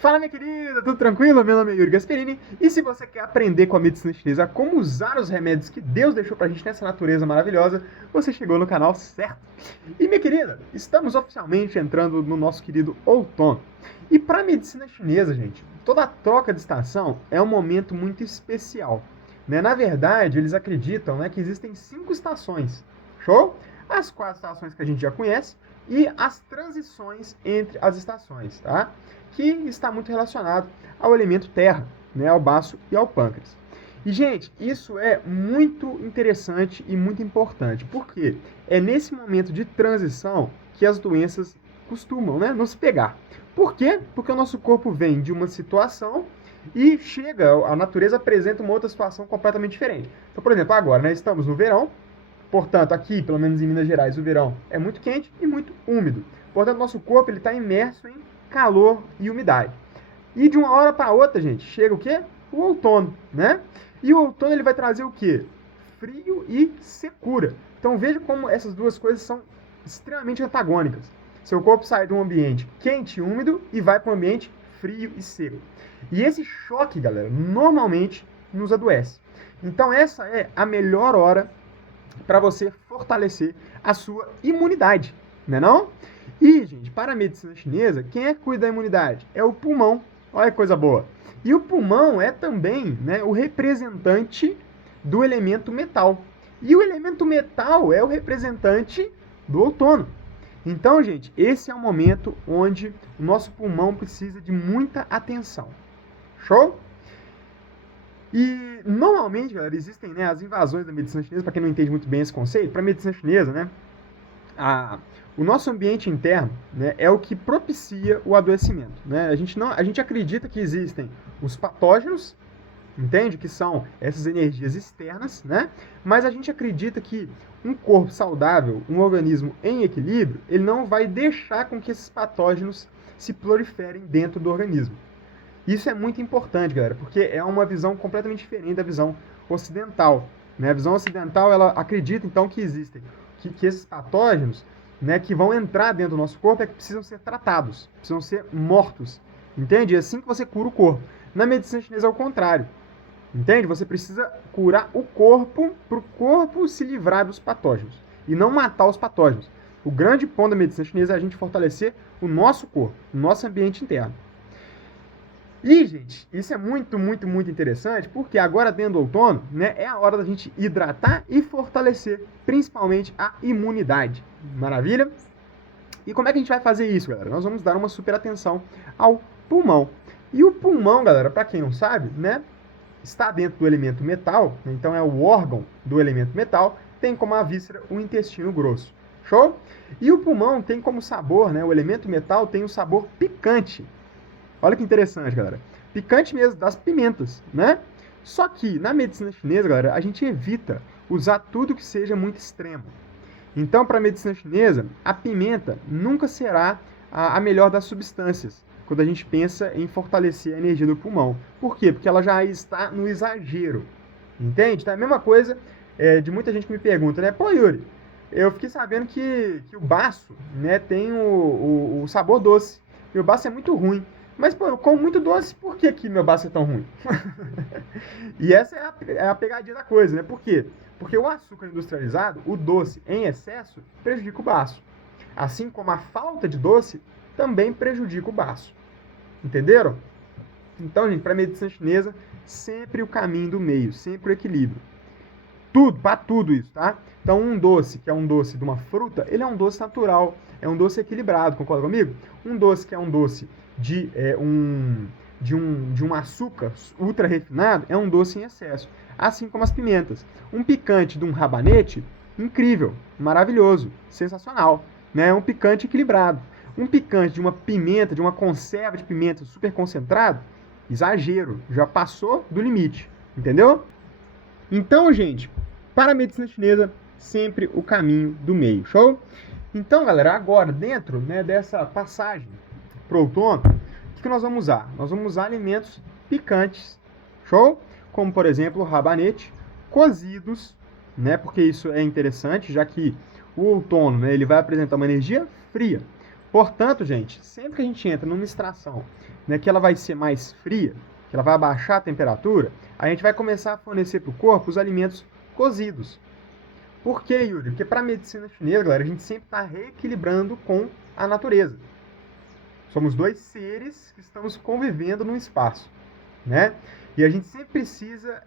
Fala, minha querida, tudo tranquilo? Meu nome é Yuri Gasperini e se você quer aprender com a medicina chinesa como usar os remédios que Deus deixou pra gente nessa natureza maravilhosa, você chegou no canal certo. E, minha querida, estamos oficialmente entrando no nosso querido outono. E para a medicina chinesa, gente, toda a troca de estação é um momento muito especial. Né? Na verdade, eles acreditam, né, que existem 5 estações. Show? As 4 estações que a gente já conhece e as transições entre as estações, tá? Que está muito relacionado ao elemento terra, né, ao baço e ao pâncreas. E, gente, isso é muito interessante e muito importante, porque é nesse momento de transição que as doenças costumam, né, nos pegar. Por quê? Porque o nosso corpo vem de uma situação e chega, a natureza apresenta uma outra situação completamente diferente. Então, por exemplo, agora, né, estamos no verão, portanto, aqui, pelo menos em Minas Gerais, o verão é muito quente e muito úmido. Portanto, nosso corpo está imerso em calor e umidade. E de uma hora para outra, gente, chega o quê? O outono, né? E o outono ele vai trazer o quê? Frio e secura. Então veja como essas duas coisas são extremamente antagônicas. Seu corpo sai de um ambiente quente e úmido e vai para um ambiente frio e seco. E esse choque, galera, normalmente nos adoece. Então essa é a melhor hora para você fortalecer a sua imunidade, né não? E, gente, para a medicina chinesa, quem é que cuida da imunidade? É o pulmão. Olha que coisa boa. E o pulmão é também, né, o representante do elemento metal. E o elemento metal é o representante do outono. Então, gente, esse é o momento onde o nosso pulmão precisa de muita atenção. Show? E normalmente, galera, existem, né, as invasões da medicina chinesa, para quem não entende muito bem esse conceito, para a medicina chinesa, né, o nosso ambiente interno, né, é o que propicia o adoecimento. Né? A gente acredita que existem os patógenos, entende? Que são essas energias externas, né? Mas a gente acredita que um corpo saudável, um organismo em equilíbrio, ele não vai deixar com que esses patógenos se proliferem dentro do organismo. Isso é muito importante, galera, porque é uma visão completamente diferente da visão ocidental. Né? A visão ocidental, ela acredita, então, que existem, que esses patógenos, né, que vão entrar dentro do nosso corpo, é que precisam ser tratados, precisam ser mortos. Entende? É assim que você cura o corpo. Na medicina chinesa é o contrário. Entende? Você precisa curar o corpo para o corpo se livrar dos patógenos e não matar os patógenos. O grande ponto da medicina chinesa é a gente fortalecer o nosso corpo, o nosso ambiente interno. E, gente, isso é muito, muito, muito interessante, porque agora dentro do outono, né, é a hora da gente hidratar e fortalecer, principalmente a imunidade. Maravilha? E como é que a gente vai fazer isso, galera? Nós vamos dar uma super atenção ao pulmão. E o pulmão, galera, para quem não sabe, né, está dentro do elemento metal, então é o órgão do elemento metal, tem como a víscera o intestino grosso. Show? E o pulmão tem como sabor, né, o elemento metal tem o sabor picante. Olha que interessante, galera. Picante mesmo, das pimentas, né? Só que na medicina chinesa, galera, a gente evita usar tudo que seja muito extremo. Então, para a medicina chinesa, a pimenta nunca será a melhor das substâncias quando a gente pensa em fortalecer a energia do pulmão. Por quê? Porque ela já está no exagero. Entende? Então, é a mesma coisa de muita gente que me pergunta, né? Pô, Yuri, eu fiquei sabendo que o baço, né, tem o sabor doce. E o baço é muito ruim. Mas, pô, eu como muito doce, por que meu baço é tão ruim? E essa é a pegadinha da coisa, né? Por quê? Porque o açúcar industrializado, o doce em excesso, prejudica o baço. Assim como a falta de doce também prejudica o baço. Entenderam? Então, gente, para a medicina chinesa, sempre o caminho do meio, sempre o equilíbrio. Tudo, para tudo isso, tá? Então, um doce, que é um doce de uma fruta, ele é um doce natural, é um doce equilibrado, concorda comigo? Um doce que é um doce de um açúcar ultra refinado, é um doce em excesso. Assim como as pimentas. Um picante de um rabanete, incrível, maravilhoso, sensacional. Né? Um picante equilibrado. Um picante de uma pimenta, de uma conserva de pimenta super concentrado, exagero, já passou do limite. Entendeu? Então, gente, para a medicina chinesa, sempre o caminho do meio. Show? Então, galera, agora, dentro, né, dessa passagem para o outono, o que nós vamos usar? Nós vamos usar alimentos picantes. Show? Como, por exemplo, rabanete, cozidos, né, porque isso é interessante, já que o outono, né, ele vai apresentar uma energia fria. Portanto, gente, sempre que a gente entra numa estação, né, que ela vai ser mais fria, que ela vai abaixar a temperatura, a gente vai começar a fornecer para o corpo os alimentos cozidos. Por quê, Yuri? Porque para a medicina chinesa, galera, a gente sempre está reequilibrando com a natureza. Somos dois seres que estamos convivendo num espaço, né? E a gente sempre precisa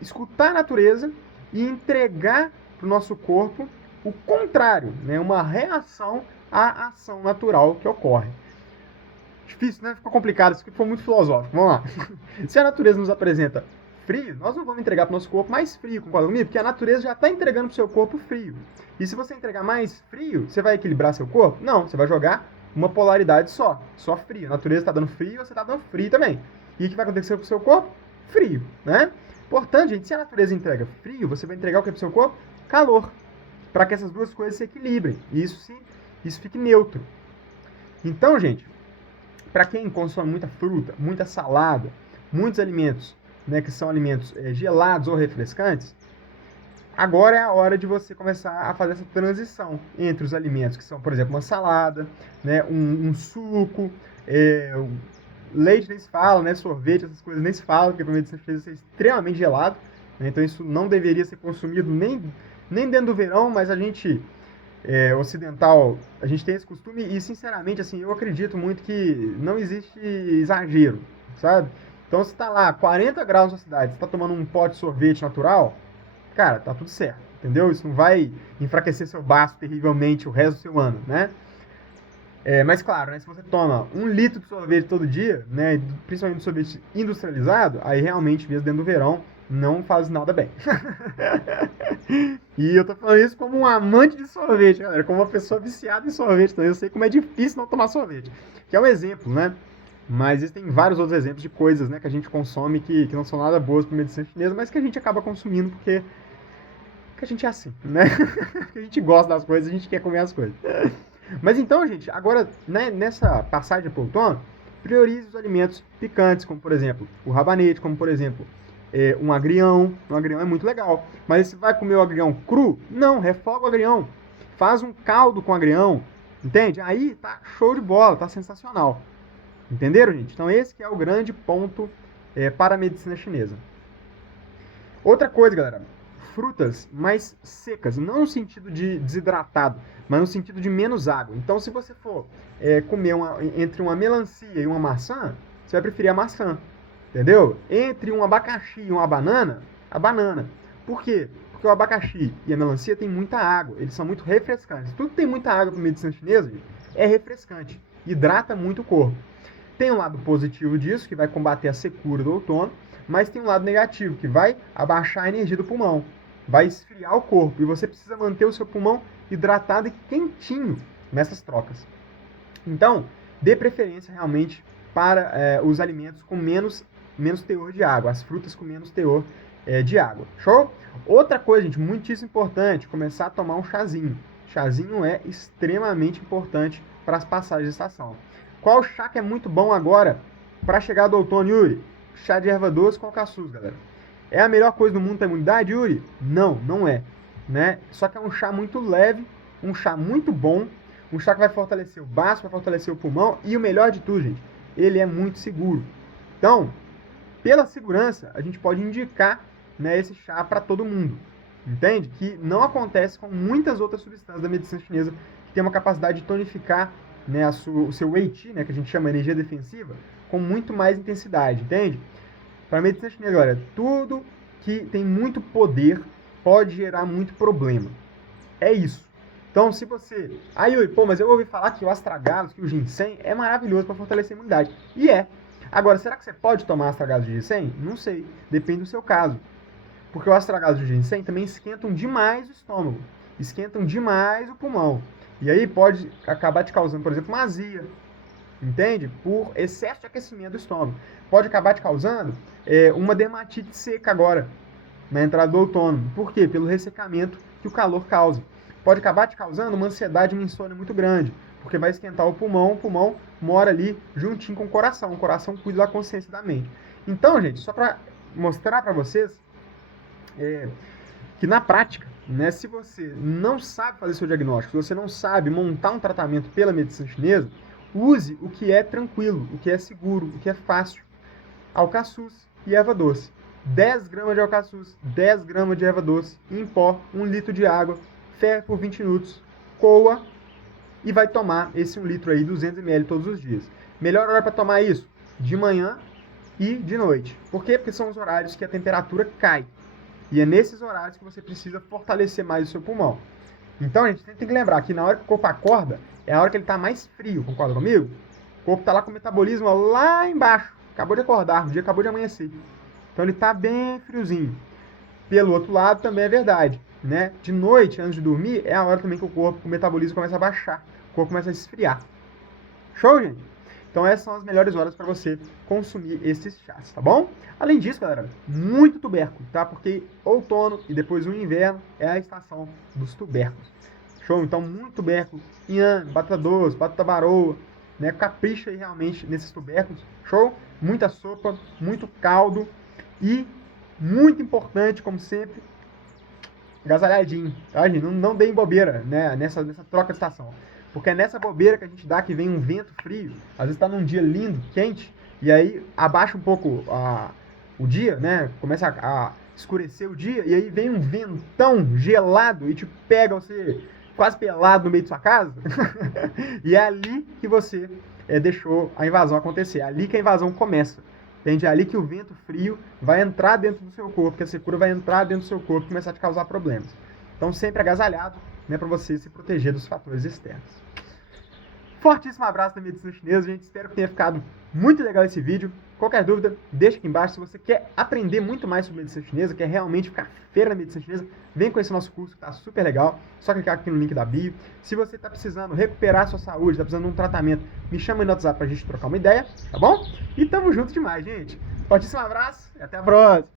escutar a natureza e entregar para o nosso corpo o contrário, né? Uma reação à ação natural que ocorre. Difícil, né? Ficou complicado, isso ficou muito filosófico. Vamos lá. Se a natureza nos apresenta frio, nós não vamos entregar para o nosso corpo mais frio, concorda comigo? Porque a natureza já está entregando para o seu corpo frio. E se você entregar mais frio, você vai equilibrar seu corpo? Não, você vai jogar uma polaridade só frio. A natureza está dando frio, você está dando frio também. E o que vai acontecer com o seu corpo? Frio, né? Portanto, gente, se a natureza entrega frio, você vai entregar o que para o seu corpo? Calor. Para que essas duas coisas se equilibrem. E isso fique neutro. Então, gente, para quem consome muita fruta, muita salada, muitos alimentos, né, que são alimentos gelados ou refrescantes, agora é a hora de você começar a fazer essa transição entre os alimentos que são, por exemplo, uma salada, né, um suco, leite nem se fala, né, sorvete, essas coisas nem se fala, porque provavelmente você fez extremamente gelado, né, então isso não deveria ser consumido nem dentro do verão, mas a gente ocidental, a gente tem esse costume e, sinceramente, assim, eu acredito muito que não existe exagero, sabe? Então, se tá lá 40 graus na cidade, você tá tomando um pote de sorvete natural, cara, tá tudo certo, entendeu? Isso não vai enfraquecer seu baço terrivelmente o resto do seu ano, né? Mas claro, né, se você toma 1 litro de sorvete todo dia, né, principalmente sorvete industrializado, aí realmente, mesmo dentro do verão, não faz nada bem. E eu tô falando isso como um amante de sorvete, galera, como uma pessoa viciada em sorvete, então eu sei como é difícil não tomar sorvete. Que é um exemplo, né? Mas existem vários outros exemplos de coisas, né, que a gente consome que não são nada boas para medicina chinesa, mas que a gente acaba consumindo porque a gente é assim, né? Porque a gente gosta das coisas, a gente quer comer as coisas. Mas então, gente, agora, né, nessa passagem para o outono, priorize os alimentos picantes, como por exemplo o rabanete, como por exemplo um agrião. Um agrião é muito legal. Mas você vai comer o agrião cru? Não, refoga o agrião. Faz um caldo com agrião. Entende? Aí tá show de bola, tá sensacional. Entenderam, gente? Então esse que é o grande ponto para a medicina chinesa. Outra coisa, galera. Frutas mais secas, não no sentido de desidratado, mas no sentido de menos água. Então, se você for comer entre uma melancia e uma maçã, você vai preferir a maçã, entendeu? Entre um abacaxi e uma banana, a banana. Por quê? Porque o abacaxi e a melancia têm muita água, eles são muito refrescantes. Tudo que tem muita água para medicina chinesa, gente, é refrescante, hidrata muito o corpo. Tem um lado positivo disso, que vai combater a secura do outono, mas tem um lado negativo, que vai abaixar a energia do pulmão, vai esfriar o corpo, e você precisa manter o seu pulmão hidratado e quentinho nessas trocas. Então, dê preferência realmente para os alimentos com menos teor de água, as frutas com menos teor de água. Show? Outra coisa, gente, muitíssimo importante, começar a tomar um chazinho. Chazinho é extremamente importante para as passagens de estação. Qual chá que é muito bom agora para chegar do outono, Yuri? Chá de erva doce com alcaçuz, galera. É a melhor coisa do mundo para a imunidade, Yuri? Não, não é. Né? Só que é um chá muito leve, um chá muito bom, um chá que vai fortalecer o baço, vai fortalecer o pulmão e o melhor de tudo, gente, ele é muito seguro. Então, pela segurança, a gente pode indicar, né, esse chá para todo mundo. Entende? Que não acontece com muitas outras substâncias da medicina chinesa que tem uma capacidade de tonificar, né, o seu Wei Qi, né, que a gente chama de energia defensiva, com muito mais intensidade, entende? Para a medicina chinesa, galera, tudo que tem muito poder pode gerar muito problema. É isso. Então, se você... Yuri, mas eu ouvi falar que o astragalos, que o ginseng é maravilhoso para fortalecer a imunidade. E é. Agora, será que você pode tomar astragalos de ginseng? Não sei. Depende do seu caso. Porque o astragalos de ginseng também esquentam demais o estômago. Esquentam demais o pulmão. E aí pode acabar te causando, por exemplo, uma azia. Entende? Por excesso de aquecimento do estômago. Pode acabar te causando uma dermatite seca agora, na entrada do outono. Por quê? Pelo ressecamento que o calor causa. Pode acabar te causando uma ansiedade e uma insônia muito grande, porque vai esquentar o pulmão mora ali juntinho com o coração cuida da consciência da mente. Então, gente, só para mostrar para vocês que na prática, né, se você não sabe fazer seu diagnóstico, se você não sabe montar um tratamento pela medicina chinesa, use o que é tranquilo, o que é seguro, o que é fácil. Alcaçuz e erva doce. 10 gramas de alcaçuz, 10 gramas de erva doce, em pó, 1 litro de água, ferve por 20 minutos, coa e vai tomar esse 1 litro aí, 200 ml todos os dias. Melhor hora para tomar isso? De manhã e de noite. Por quê? Porque são os horários que a temperatura cai. E é nesses horários que você precisa fortalecer mais o seu pulmão. Então, a gente tem que lembrar que na hora que o corpo acorda, é a hora que ele está mais frio, concorda comigo? O corpo está lá com o metabolismo lá embaixo. Acabou de acordar, o dia acabou de amanhecer. Então ele está bem friozinho. Pelo outro lado, também é verdade, né? De noite, antes de dormir, é a hora também que o corpo, o metabolismo começa a baixar. O corpo começa a esfriar. Show, gente? Então essas são as melhores horas para você consumir esses chás, tá bom? Além disso, galera, muito tubérculo, tá? Porque outono e depois o inverno é a estação dos tubérculos. Show? Então muito tubérculo, inhame, batata doce, batata baroa, né? Capricha aí realmente nesses tubérculos. Show? Muita sopa, muito caldo e, muito importante, como sempre, agasalhadinho, tá, gente? Não deem bobeira, né, nessa troca de estação. Porque é nessa bobeira que a gente dá que vem um vento frio. Às vezes tá num dia lindo, quente, e aí abaixa um pouco o dia, né? Começa a escurecer o dia, e aí vem um ventão gelado e te pega você quase pelado no meio de sua casa. E é ali que você deixou a invasão acontecer. É ali que a invasão começa. Entende? É ali que o vento frio vai entrar dentro do seu corpo, que a secura vai entrar dentro do seu corpo e começar a te causar problemas. Então, sempre agasalhado, né, para você se proteger dos fatores externos. Fortíssimo abraço da medicina chinesa, gente. Espero que tenha ficado muito legal esse vídeo. Qualquer dúvida, deixa aqui embaixo. Se você quer aprender muito mais sobre medicina chinesa, quer realmente ficar feira na medicina chinesa, vem conhecer nosso curso, que está super legal. Só clicar aqui no link da bio. Se você está precisando recuperar a sua saúde, está precisando de um tratamento, me chama aí no WhatsApp para a gente trocar uma ideia, tá bom? E tamo junto demais, gente. Fortíssimo abraço e até a próxima.